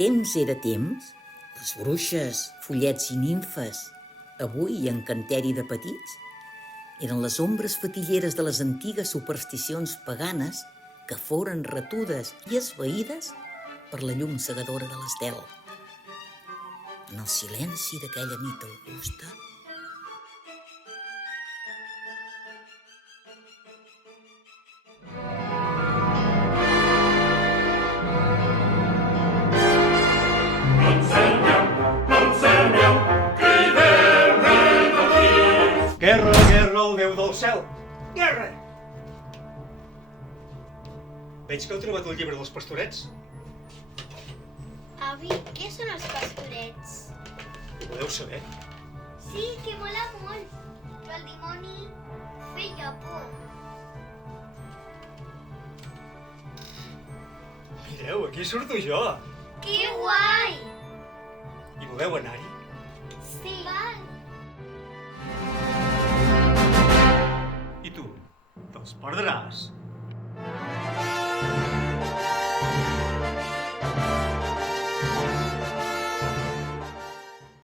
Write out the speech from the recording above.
Temps era temps, les bruixes, follets i nimfes, avui encanteri de petits, eren les ombres fatilleres de les antigues supersticions paganes que foren retudes i esvaïdes per la llum cegadora de l'estel. En el silenci d'aquella nit augusta, Guerra, guerra, el déu del cel! Guerra! Veig que heu trobat el llibre dels pastorets. Avi, què són els pastorets? Ho voleu saber? Sí, que mola molt, però el dimoni feia por. Mireu, aquí surto jo. Que guai! I voleu anar-hi? Sí. Val. I tu? Te'ls perdràs?